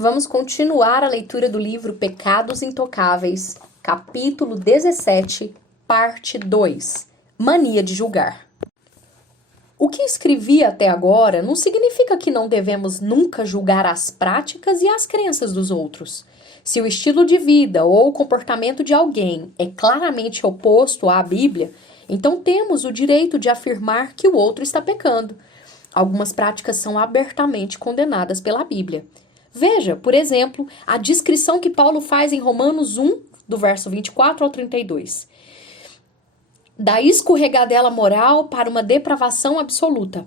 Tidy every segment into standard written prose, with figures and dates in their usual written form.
Vamos continuar a leitura do livro Pecados Intocáveis, capítulo 17, parte 2, Mania de Julgar. O que escrevi até agora não significa que não devemos nunca julgar as práticas e as crenças dos outros. Se o estilo de vida ou o comportamento de alguém é claramente oposto à Bíblia, então temos o direito de afirmar que o outro está pecando. Algumas práticas são abertamente condenadas pela Bíblia. Veja, por exemplo, a descrição que Paulo faz em Romanos 1, do verso 24 ao 32. Da escorregadela moral para uma depravação absoluta.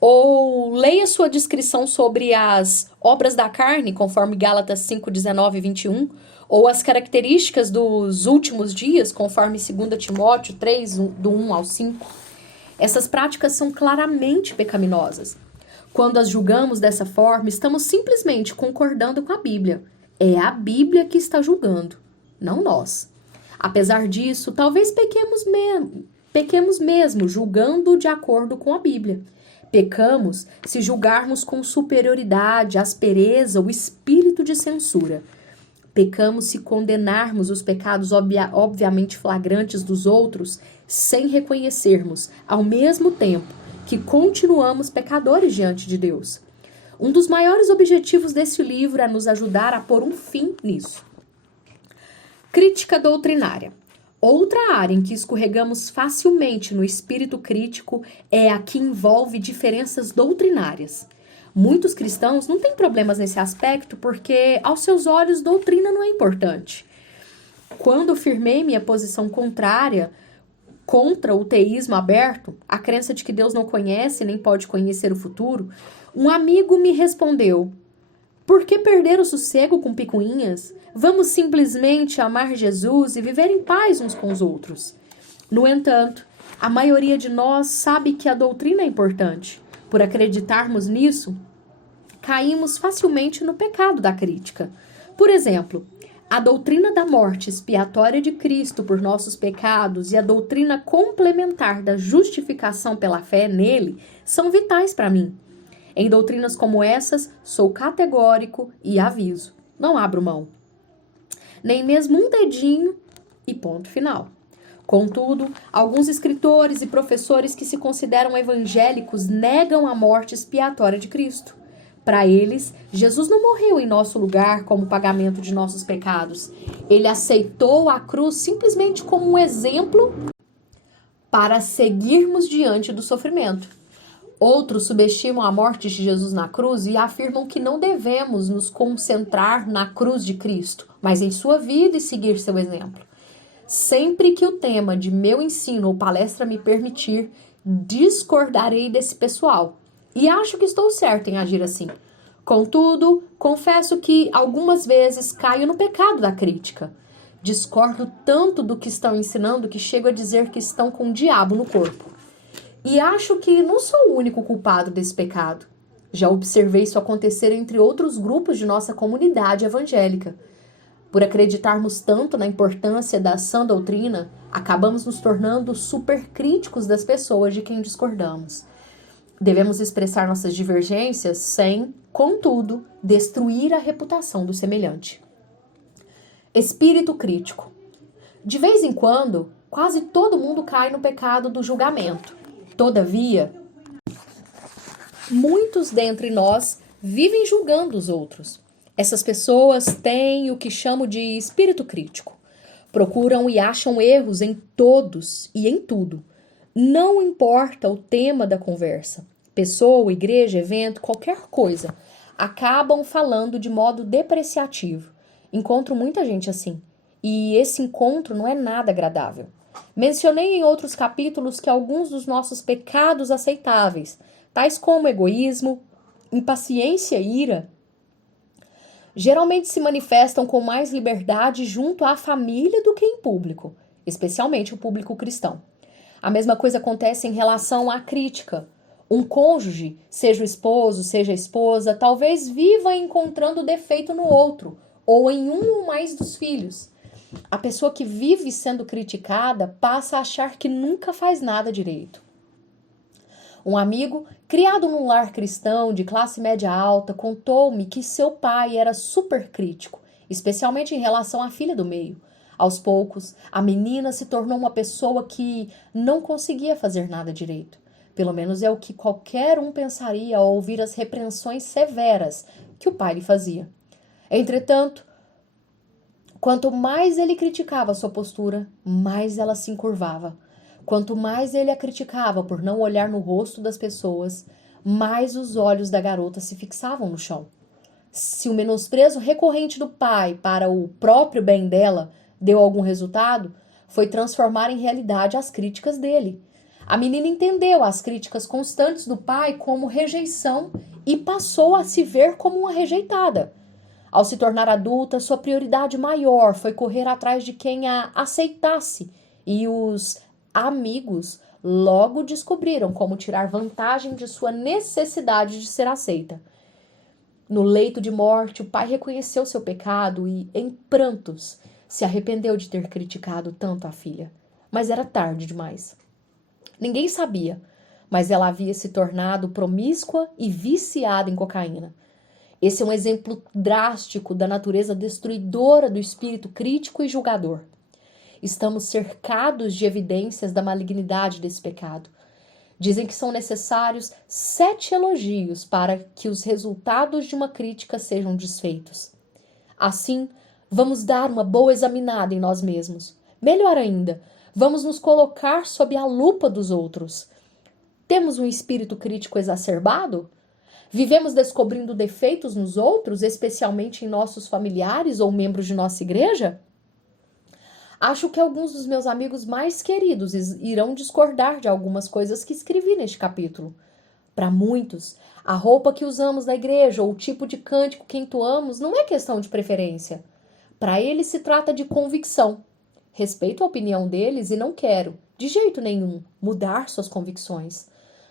Ou leia sua descrição sobre as obras da carne, conforme Gálatas 5, 19 e 21, ou as características dos últimos dias, conforme 2 Timóteo 3, do 1 ao 5. Essas práticas são claramente pecaminosas. Quando as julgamos dessa forma, estamos simplesmente concordando com a Bíblia. É a Bíblia que está julgando, não nós. Apesar disso, talvez pequemos mesmo, julgando de acordo com a Bíblia. Pecamos se julgarmos com superioridade, aspereza ou espírito de censura. Pecamos se condenarmos os pecados obviamente flagrantes dos outros, sem reconhecermos, ao mesmo tempo, que continuamos pecadores diante de Deus. Um dos maiores objetivos desse livro é nos ajudar a pôr um fim nisso. Crítica doutrinária. Outra área em que escorregamos facilmente no espírito crítico é a que envolve diferenças doutrinárias. Muitos cristãos não têm problemas nesse aspecto porque, aos seus olhos, doutrina não é importante. Quando firmei minha posição contrária contra o teísmo aberto, a crença de que Deus não conhece nem pode conhecer o futuro, um amigo me respondeu: por que perder o sossego com picuinhas? Vamos simplesmente amar Jesus e viver em paz uns com os outros. No entanto, a maioria de nós sabe que a doutrina é importante. Por acreditarmos nisso, caímos facilmente no pecado da crítica. Por exemplo, a doutrina da morte expiatória de Cristo por nossos pecados e a doutrina complementar da justificação pela fé nele são vitais para mim. Em doutrinas como essas, sou categórico e aviso. Não abro mão. Nem mesmo um dedinho e ponto final. Contudo, alguns escritores e professores que se consideram evangélicos negam a morte expiatória de Cristo. Para eles, Jesus não morreu em nosso lugar como pagamento de nossos pecados. Ele aceitou a cruz simplesmente como um exemplo para seguirmos diante do sofrimento. Outros subestimam a morte de Jesus na cruz e afirmam que não devemos nos concentrar na cruz de Cristo, mas em sua vida e seguir seu exemplo. Sempre que o tema de meu ensino ou palestra me permitir, discordarei desse pessoal. E acho que estou certo em agir assim. Contudo, confesso que algumas vezes caio no pecado da crítica. Discordo tanto do que estão ensinando que chego a dizer que estão com o diabo no corpo. E acho que não sou o único culpado desse pecado. Já observei isso acontecer entre outros grupos de nossa comunidade evangélica. Por acreditarmos tanto na importância da sã doutrina, acabamos nos tornando supercríticos das pessoas de quem discordamos. Devemos expressar nossas divergências sem, contudo, destruir a reputação do semelhante. Espírito crítico. De vez em quando, quase todo mundo cai no pecado do julgamento. Todavia, muitos dentre nós vivem julgando os outros. Essas pessoas têm o que chamo de espírito crítico. Procuram e acham erros em todos e em tudo. Não importa o tema da conversa. Pessoa, igreja, evento, qualquer coisa. Acabam falando de modo depreciativo. Encontro muita gente assim. E esse encontro não é nada agradável. Mencionei em outros capítulos que alguns dos nossos pecados aceitáveis, tais como egoísmo, impaciência e ira, geralmente se manifestam com mais liberdade junto à família do que em público, especialmente o público cristão. A mesma coisa acontece em relação à crítica. Um cônjuge, seja o esposo, seja a esposa, talvez viva encontrando defeito no outro, ou em um ou mais dos filhos. A pessoa que vive sendo criticada passa a achar que nunca faz nada direito. Um amigo, criado num lar cristão de classe média alta, contou-me que seu pai era super crítico, especialmente em relação à filha do meio. Aos poucos, a menina se tornou uma pessoa que não conseguia fazer nada direito. Pelo menos é o que qualquer um pensaria ao ouvir as repreensões severas que o pai lhe fazia. Entretanto, quanto mais ele criticava sua postura, mais ela se encurvava. Quanto mais ele a criticava por não olhar no rosto das pessoas, mais os olhos da garota se fixavam no chão. Se o menosprezo recorrente do pai para o próprio bem dela deu algum resultado, foi transformar em realidade as críticas dele. A menina entendeu as críticas constantes do pai como rejeição e passou a se ver como uma rejeitada. Ao se tornar adulta, sua prioridade maior foi correr atrás de quem a aceitasse, e os amigos logo descobriram como tirar vantagem de sua necessidade de ser aceita. No leito de morte, o pai reconheceu seu pecado e, em prantos, se arrependeu de ter criticado tanto a filha. Mas era tarde demais. Ninguém sabia, mas ela havia se tornado promíscua e viciada em cocaína. Esse é um exemplo drástico da natureza destruidora do espírito crítico e julgador. Estamos cercados de evidências da malignidade desse pecado. Dizem que são necessários 7 elogios para que os resultados de uma crítica sejam desfeitos. Assim, vamos dar uma boa examinada em nós mesmos. Melhor ainda, vamos nos colocar sob a lupa dos outros. Temos um espírito crítico exacerbado? Vivemos descobrindo defeitos nos outros, especialmente em nossos familiares ou membros de nossa igreja? Acho que alguns dos meus amigos mais queridos irão discordar de algumas coisas que escrevi neste capítulo. Para muitos, a roupa que usamos na igreja ou o tipo de cântico que entoamos não é questão de preferência. Para eles se trata de convicção. Respeito a opinião deles e não quero, de jeito nenhum, mudar suas convicções.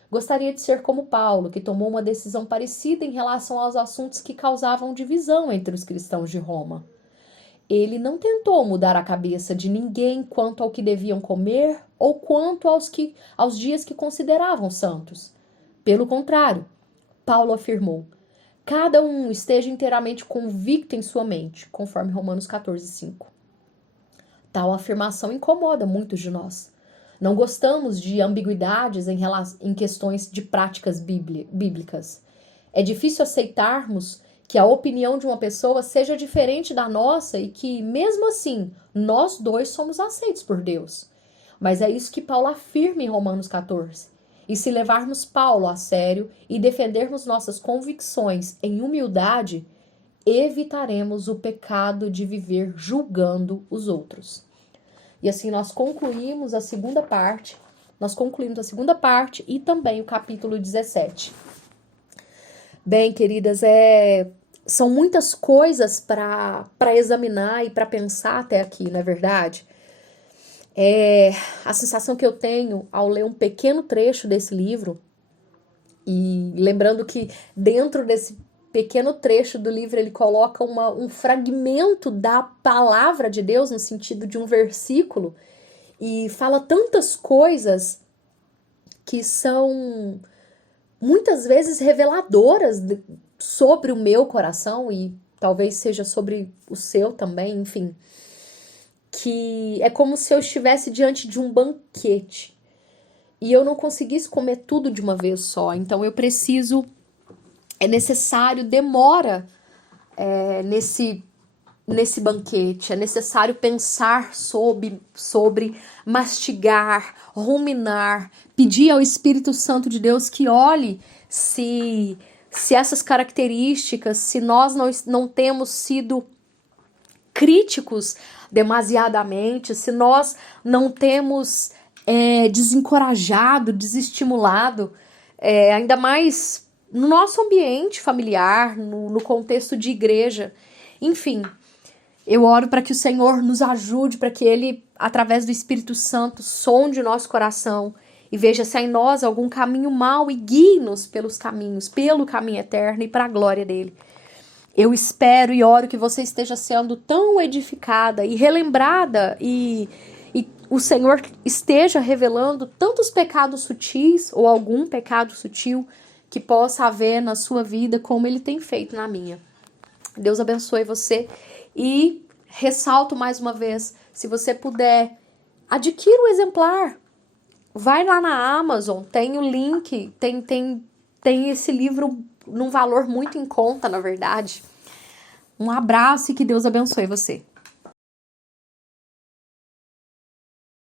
Gostaria de ser como Paulo, que tomou uma decisão parecida em relação aos assuntos que causavam divisão entre os cristãos de Roma. Ele não tentou mudar a cabeça de ninguém quanto ao que deviam comer ou quanto aos dias que consideravam santos. Pelo contrário, Paulo afirmou: cada um esteja inteiramente convicto em sua mente, conforme Romanos 14:5. Tal afirmação incomoda muitos de nós. Não gostamos de ambiguidades em questões de práticas bíblicas. É difícil aceitarmos que a opinião de uma pessoa seja diferente da nossa e que, mesmo assim, nós dois somos aceitos por Deus. Mas é isso que Paulo afirma em Romanos 14. E se levarmos Paulo a sério e defendermos nossas convicções em humildade, evitaremos o pecado de viver julgando os outros. E assim nós concluímos a segunda parte e também o capítulo 17. Bem, queridas, são muitas coisas para examinar e para pensar até aqui, não é verdade? A sensação que eu tenho ao ler um pequeno trecho desse livro, e lembrando que dentro desse pequeno trecho do livro ele coloca um fragmento da palavra de Deus, no sentido de um versículo, e fala tantas coisas que são muitas vezes reveladoras sobre o meu coração e talvez seja sobre o seu também, enfim, que é como se eu estivesse diante de um banquete e eu não conseguisse comer tudo de uma vez só, então é necessário, demora nesse banquete, é necessário pensar sobre mastigar, ruminar, pedir ao Espírito Santo de Deus que olhe se essas características, se nós não temos sido críticos demasiadamente, se nós não temos desencorajado, desestimulado, ainda mais no nosso ambiente familiar, no contexto de igreja, enfim. Eu oro para que o Senhor nos ajude, para que Ele, através do Espírito Santo, sonde o nosso coração e veja se há em nós algum caminho mau e guie-nos pelo caminho eterno e para a glória dEle. Eu espero e oro que você esteja sendo tão edificada e relembrada e e o Senhor esteja revelando tantos pecados sutis ou algum pecado sutil que possa haver na sua vida, como Ele tem feito na minha. Deus abençoe você e ressalto mais uma vez, se você puder, adquira o exemplar. Vai lá na Amazon, tem o link, tem esse livro num valor muito em conta, na verdade. Um abraço e que Deus abençoe você.